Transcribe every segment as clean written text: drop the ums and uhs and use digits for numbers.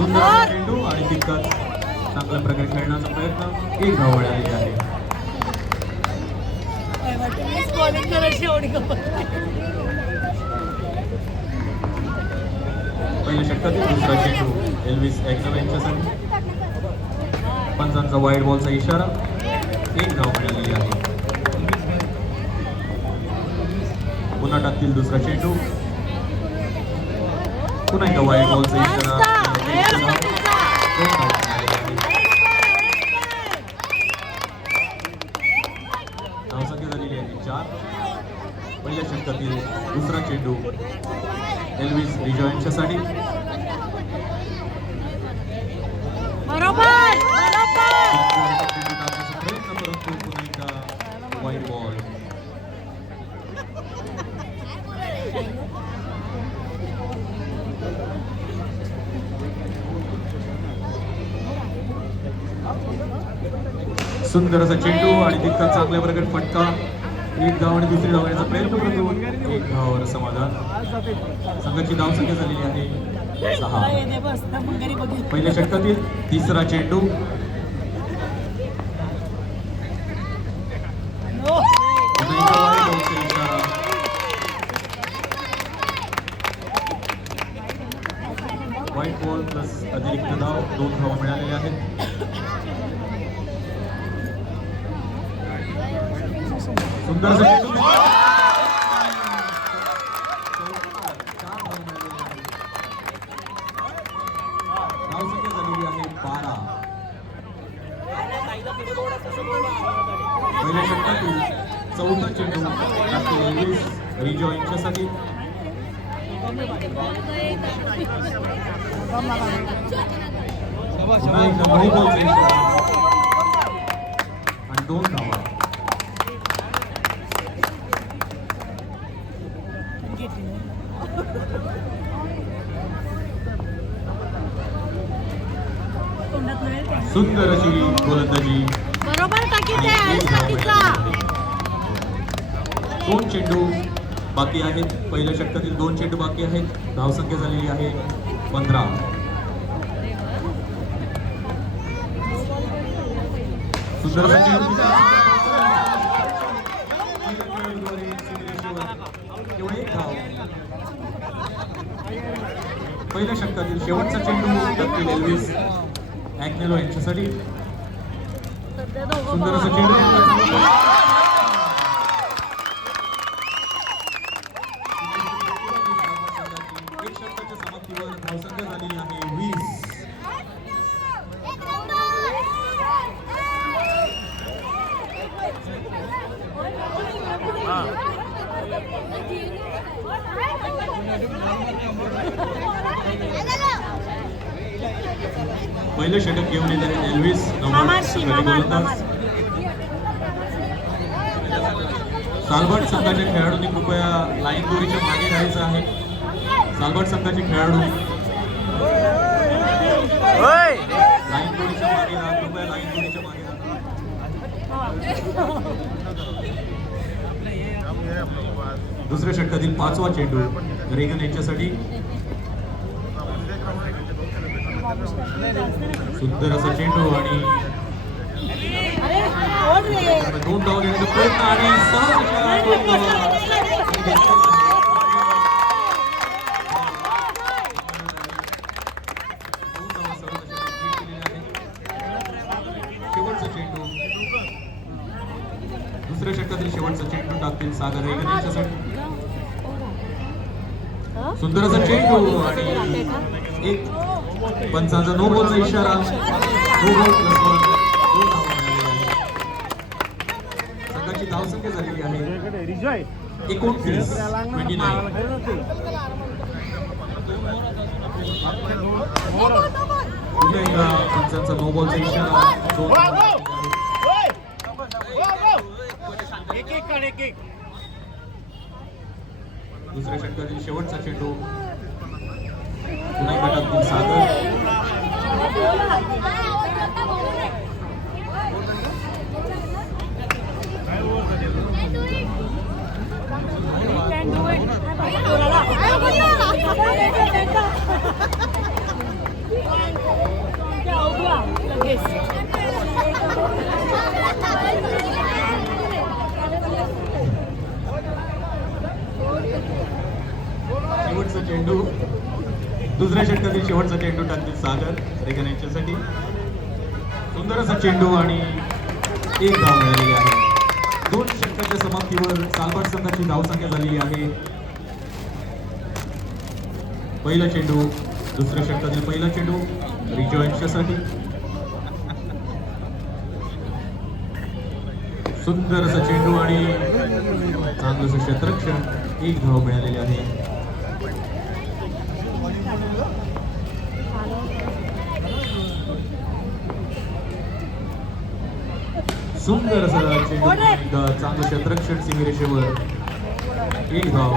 सुंदर चेंडू आणि तितकाच चांगल्या प्रकारे खेळण्याचा प्रयत्न. एक धाव मिळालेली आहे. पहिल्या षटकातील दुसरा चेंडू एल्विस एक्झल यांच्यासाठी. पंचांचा वाईड बॉलचा इशारा. एक धाव मिळालेली आहे. पुन्हा टाकतील दुसरा चेंडू. पुन्हा एकदा वाईड बॉलचा इशारा. धावसंख्या झालेली आहे 4. पहिल्या षटकातील दुसरा चेंडू एल्विस रिजॉ यांच्यासाठी. प्रयत्न परंतु पुन्हा एकदा वाईड बॉल. सुंदर असा चेंडू आणि तितका चांगल्या प्रकारे फटका. एक धाव आणि दुसरी धाव येण्याचा प्रयत्न करतो. एक धावावर समाधान. संघाची धावसंख्या झालेली आहे 6. पहिल्या षटकातील तिसरा चेंडू व्हाईट बॉल प्लस अतिरिक्त धाव. 2 धावा मिळालेल्या आहेत. सुंदर चेंडू. धावसंख्या झालेली आहे 12. पहिल्या षटकातील चौथा चेंडू एल्विस रिजॉ यांच्यासाठी. पुन्हा एकदा नो बॉलचा इशारा आणि 2 धावा. सुंदर अशी गोलंदाजी. 2 चेंडू बाकी आहेत. पहिल्या षटकातील 2 चेंडू बाकी आहेत. धावसंख्या झालेली आहे 15. सुंदर चेंडू. केवळ 1 धाव. पहिल्या षटकातील शेवटचा चेंडू एल्विस ॲग्नेलो यांच्यासाठी. सुंदर असा चेंडू. एक षटकाच्या समाप्तीवर धावसंख्या झालेली आहे 20. पहिलं षटक घेऊन येत आहे एल्विस गोलंदाज. सालबर्ट संघाच्या खेळाडूंनी कृपया लाईन दोरीच्या मागे राहायचं आहे. सालबर्ट संघाचे खेळाडू लाईन दोरीच्या मागे राहा. कृपया लाईन दोरीच्या मागे राहा. दुसऱ्या षटकातील 5वा चेंडू रेगन यांच्यासाठी. सुंदर असा चेंडू आणि 2 धावा घेण्याचा प्रयत्न आणि शेवटचा चेंडू. दुसऱ्या षटकातील शेवटचा चेंडू टाकतील सागर रेगन यांच्यासाठी. सुंदर असा चेंडू आणि एक पंचांचा नो बॉलचा इशारा. 2 बॉल प्लस 1. 2 धावा मिळालेल्या आहेत. संघाची धावसंख्या झालेली आहे 29. पुन्हा एकदा पंचांचा नो बॉलचा इशारा. 2 दुसऱ्या षटकातील शेवटचा चेंडू पुन्हा एकदा टाकतील सागर. शेवटचा चेंडू, दुसऱ्या षटकातील शेवटचा चेंडू टाकतील सागर रेगन यांच्यासाठी. सुंदर असा चेंडू आणि एक धाव मिळालेली आहे. 2 षटकाच्या समाप्तीवर सालबाड संघाची धावसंख्या झालेली आहे. पहिला चेंडू, दुसऱ्या षटकातील पहिला चेंडू रिजो यांच्यासाठी. सुंदर असा चेंडू आणि चांगलं असं क्षेत्ररक्षण, एक धाव मिळालेली आहे. सुंदर असा चेंडू, चांगलं क्षेत्ररक्षण सीमेरेषेवर, एक धाव.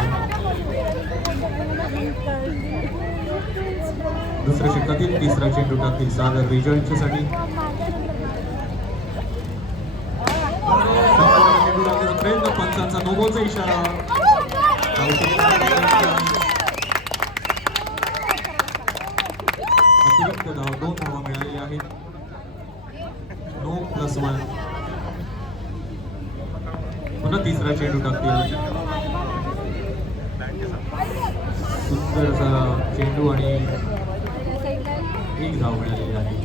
दुसऱ्या षटकातील तिसरा चेंडू टाकतील सागर रिजो यांच्यासाठी. चेंडू टाकण्याचा प्रयत्न, पंचांचा नो बॉलचा इशारा. अतिरिक्त धाव, 2 धावा मिळालेल्या आहेत. 9+1. पुन्हा तिसरा चेंडू टाकतील. सुंदर असा चेंडू आणि एक धाव मिळालेली आहे.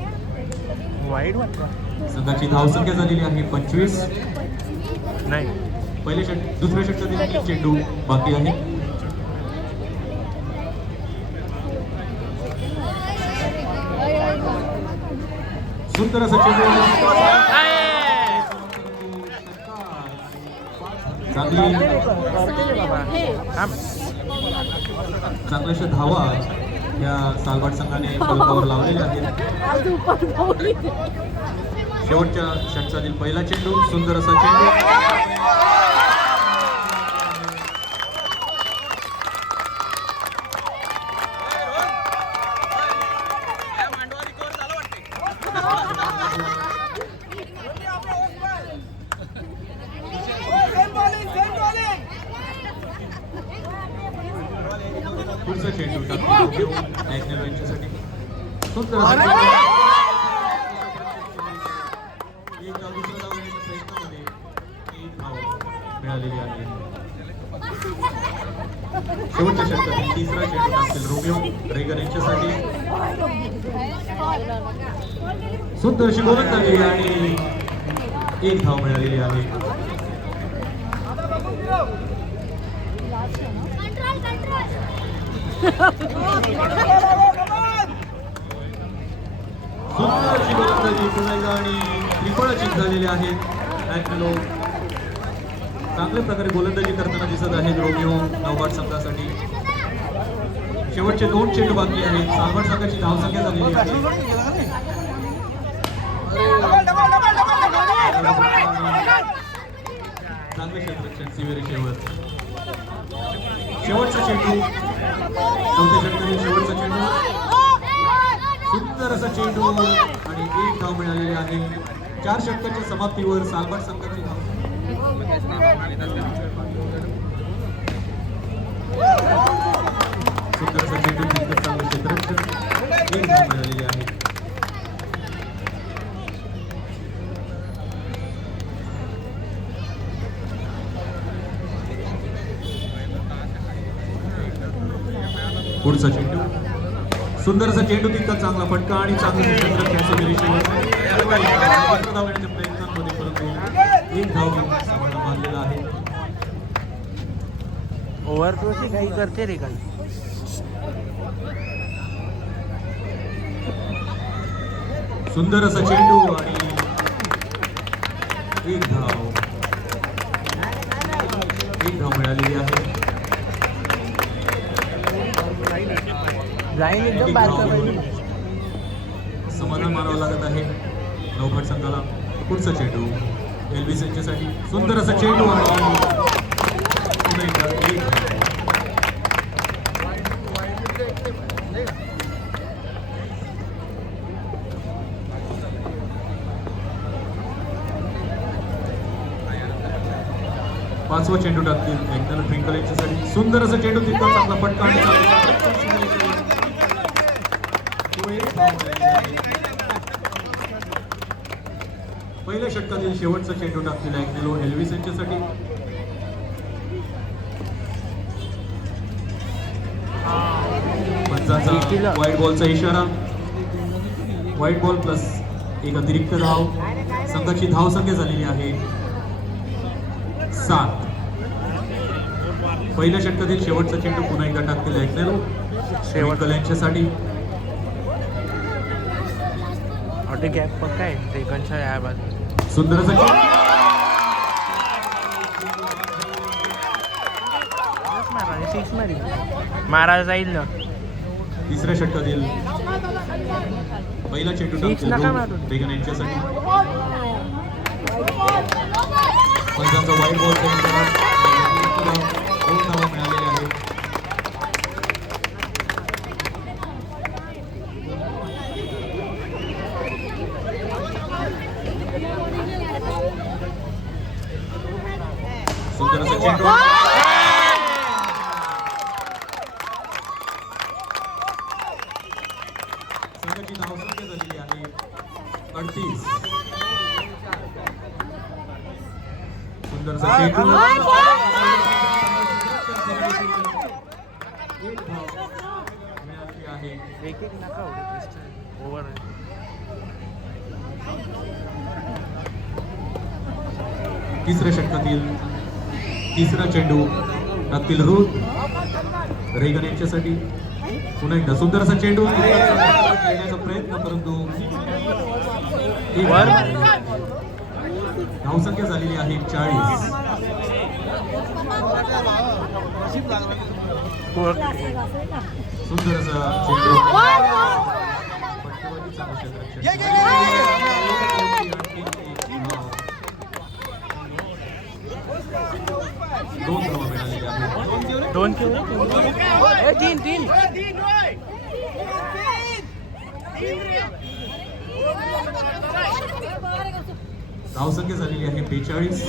संघाची धावसंख्या झालेली आहे 25. दुसऱ्या षटकातील चेंडू बाकी आहे. सुंदर असा चेंडू, चांगल्याशा धावा या सालबाड संघाने फलकावर लावलेल्या आहेत. शेवटच्या षटकातील पहिला चेंडू, सुंदर असा चेंडू. पुढचा चेंडू टाकतो यांच्यासाठी. सुंदर असा चेंडू, एक धाव. दुसरा धाव घेण्याच्या प्रयत्नामध्ये एक धाव मिळालेली आहे. शेवटच्या षटकातील तिसरा चेंडू टाकतील रोमिओ रेगन यांच्यासाठी. सुंदर अशी गोलंदाजी आणि एक धाव मिळालेली आहे. सुंदर अशी गोलंदाजी पुन्हा एकदा आणि त्रिफळ जिंकलेले आहेत. मॅकमेलो चांगल्या प्रकारे गोलंदाजी करताना दिसत आहेत रोमिओ नवबाड संघासाठी. शेवटचे 2 चेंडू बाकी आहेत. सालबाड संघाची धावसंख्या झालेली आहे. चांगले क्षेत्ररक्षण सीमेरेषेवर. शेवटचा चेंडू, चौथ्या षटकातील शेवटचा चेंडू. सुंदर असा चेंडू आणि एक धाव मिळालेली आहे. 4 षटकाच्या समाप्तीवर सालबाड संघाची धाव. सुंदर असा चेंडू, तितकंच चांगलं क्षेत्ररक्षण, एक धाव मिळालेली आहे. पुढचा चेंडू, सुंदर असा चेंडू, तितका चांगला फटका आणि चांगलं क्षेत्ररक्षण सीमेरेषेवर. धावण्याच्या प्रयत्नांमध्ये परंतु एक धाव घेऊन समाधान मानलेला आहे. ओव्हर काही करते रे काही. सुंदर असा चेंडू आणि एक धाव मिळालेली आहे. एकदम समाधान मानावं लागत आहे नवखट संघाला. पुढचा चेंडू एल्विस यांच्यासाठी. सुंदर असा चेंडू आणि 5वा चेंडू टाकतील एकदा ट्विंकल यांच्यासाठी. सुंदर असा चेंडू, तितका चांगला फटका आणि एक धाव मिळालेली आहे. पहिल्या षटकातील शेवटचा चेंडू टाकलेला ॲग्नेलो एल्विस यांच्यासाठी. पंचांचा व्हाईट बॉलचा इशारा. व्हाईट बॉल प्लस एक अतिरिक्त धाव. संघाची धाव संख्या झालेली आहे 7. पहिल्या षटकातील शेवटचा चेंडू पुन्हा एकदा टाकलेला ॲग्नेलो शेवट यांच्यासाठी. ऑटे गॅप पक्का आहे सेकंडच्या या बाजू. सुंदर असं सिक्स मारी मारा जाईल ना. तिसऱ्या षटकातील पहिला चेंडू टाकलेला बेगन यांच्यासाठी. पंचांचा व्हाईट बॉल दोन धावा मिळालेल्या आहेत. सुंदर असा चेंडू. संघाची धावसंख्या झालेली आहे 38. सुंदर असा चेंडू. एक धाव मिळाली आहे. एक नका ओव्हर. तिसऱ्या षटकातील तिसरा चेंडू टाकतील रुद रेगन यांच्यासाठी. पुन्हा एकदा सुंदर असा चेंडू खेळण्याचा प्रयत्न परंतु धावसंख्या झालेली आहे 40. सुंदर असा चेंडू. पटकवलीचा क्षेत्ररक्षण. दोन धावा मिळालेल्या आहेत. दोन किंवा तीन तीन. धावसंख्या झालेली आहे 42.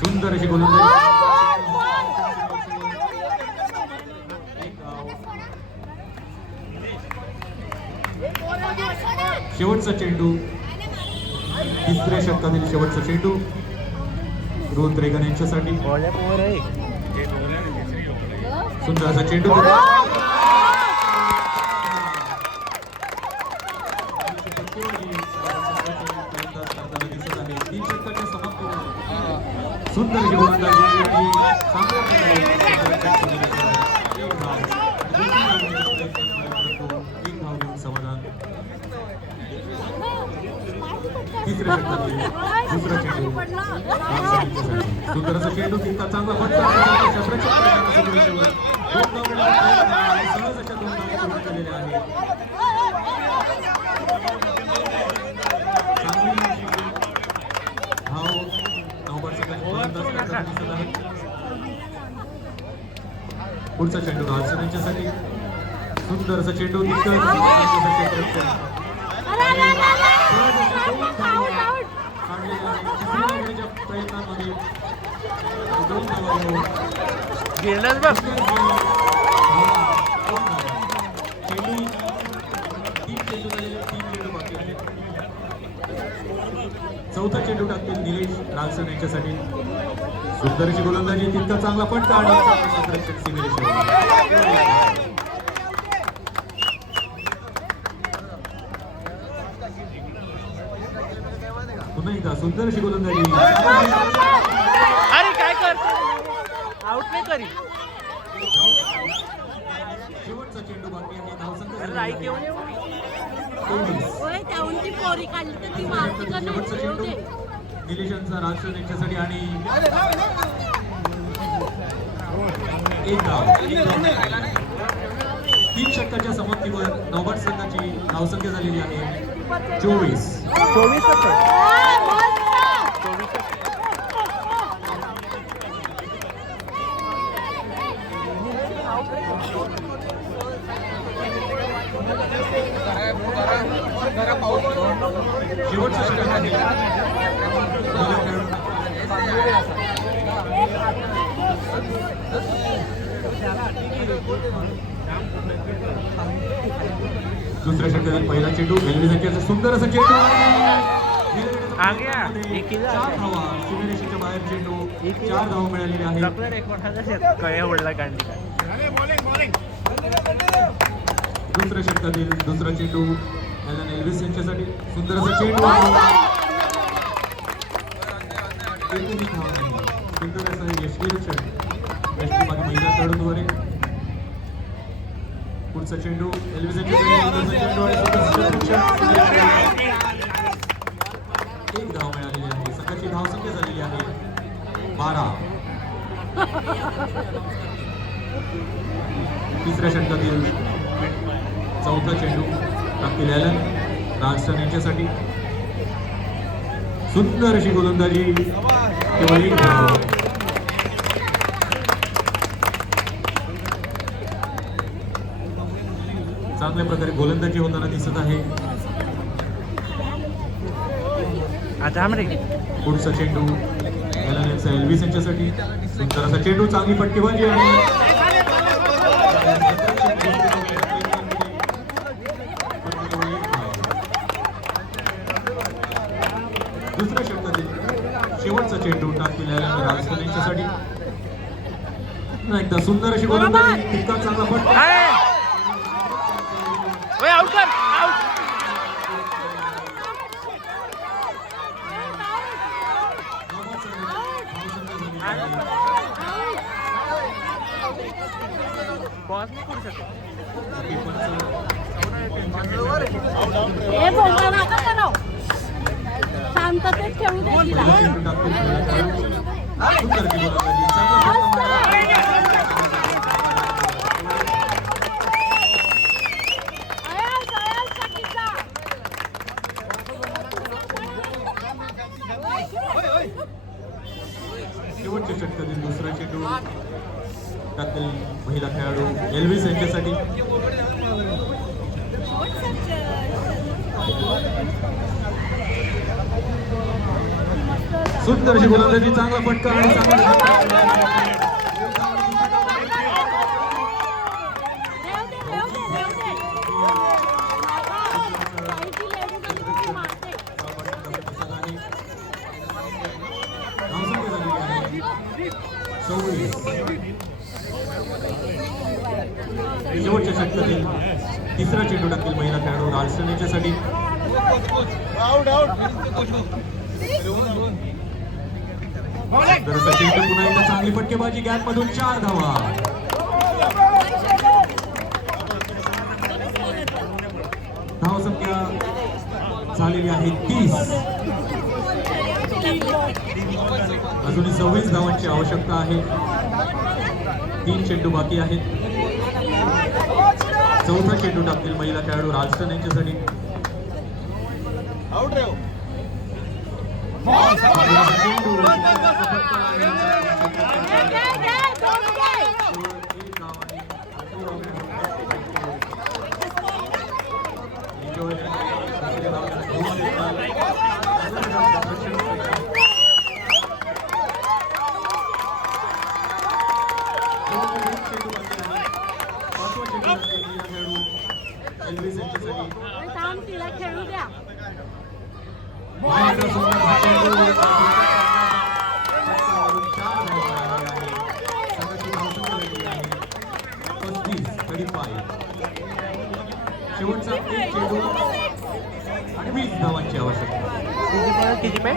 सुंदर अशी गोलंदाजी. शेवटचा चेंडू तिसऱ्या षटकातील शेवटचा चेंडू रोहन रेगन यांच्यासाठी. सुंदर असा चेंडू. सुंदर अशी गोलंदाजी आणि चांगल्या प्रकारे एक धाव घेऊन समाधान. तिसऱ्या षटकातील दुसरा चेंडू सुंदर असा चेंडू. तितका चांगला फटका. सहज अशा 2 धावा पूर्ण केलेल्या आहेत. चांगली धाव नवबार संघाची गोलंदाज करताना दिसत आहे. पुढचा चेंडू राजसन यांच्यासाठी. सुंदर असा चेंडू. प्रयत्नांमध्ये 2 धावा घेऊन गेलाच बघ. चेंडू 3 चेंडू झालेले 3 चेंडू बाकी आहेत. चौथा चेंडू टाकतील निलेश रालसन यांच्यासाठी. सुंदरची गोलंदाजी. तितका चांगला फटका आणि क्षेत्ररक्षक सीमेरेषेवर. पुन्हा एकदा सुंदर अशी गोलंदाजी. अरे काय करतो आउट नाही करी. शेवटचा चेंडू बाकी आहे. धावसंख्या राई घेऊन 23. शेवटचा चेंडू निलेशांचा राजसन यांच्यासाठी आणि एक धाव. 3 षटकाच्या समाप्तीवर नवबार संघाची धावसंख्या झालेली आहे 24. शेवटचा षटक आहे. दुसऱ्या षटकातील पहिला चेंडू एलवी संख्येचा सुंदर असा चेंडू आ गया. एक किल्ला. 4 धावा सीमेरेषेच्या बाहेर चेंडू 4 धावा मिळालेले आहेत. आपल्याला एक कोणाचा कया उडला कांडी काय. दुसऱ्या षटकातील दुसरा चेंडू एलन एल्विस यांच्यासाठी सुंदर असा चेंडू एकही धावा नाही. सुंदर असा यशवीर चेंडू यशवीरमागे महिला खेळाडूंवर आहे. पुढचा चेंडू एल्विस यांच्यासाठी चेंडू आणि एक धाव मिळालेली आहे. संघाची धावसंख्या झालेली आहे 12. तिसऱ्या षटकातील चौथा चेंडू टाकतील एलन राजस्थान यांच्यासाठी सुंदर अशी गोलंदाजी केवळ एक धाव. चांगल्या प्रकारे गोलंदाजी होताना दिसत आहे. आता आमरे पुढचा चेंडू एल्विस यांच्यासाठी सुंदर असा चेंडू चांगली फटकेबाजी आहे. दुसऱ्या षटकातील शेवटचा चेंडू टाकतील राजस्थान यांच्यासाठी एकदा सुंदर अशी गोलंदाजी तितका चांगला फटका आउट कर आउट. बॉस नाही करू शकत. हे बोलता नका करो. शांततेत ठेवू दे तिला. सुंदर अशी गोलंदाजी चांगला फटका आयास आयास टाकीचा. शेवटच्या षटकातील दुसरा चेंडू टाकतील महिला खेळाडू एल्विस यांच्यासाठी सुंदर अशी गोलंदाजी चांगला फटका आणि चांगला शेवटच्या षटकातील तिसरा चेंडू टाकतील महिला खेळाडू राजस्थान यांच्यासाठी चेंडू पुन्हा एकदा चांगली फटकेबाजी गॅप मधून 4 धावा. धावसंख्या झालेली आहे 30. अजूनही 26 धावांची आवश्यकता आहे. 3 चेंडू बाकी आहेत. चौथा चेंडू टाकतील महिला खेळाडू राजस्थान यांच्यासाठी चेंडू थांब तिला खेळू द्या. शेवटचा एक चेंडू आणि 20 धावांची आवश्यकता. किती पे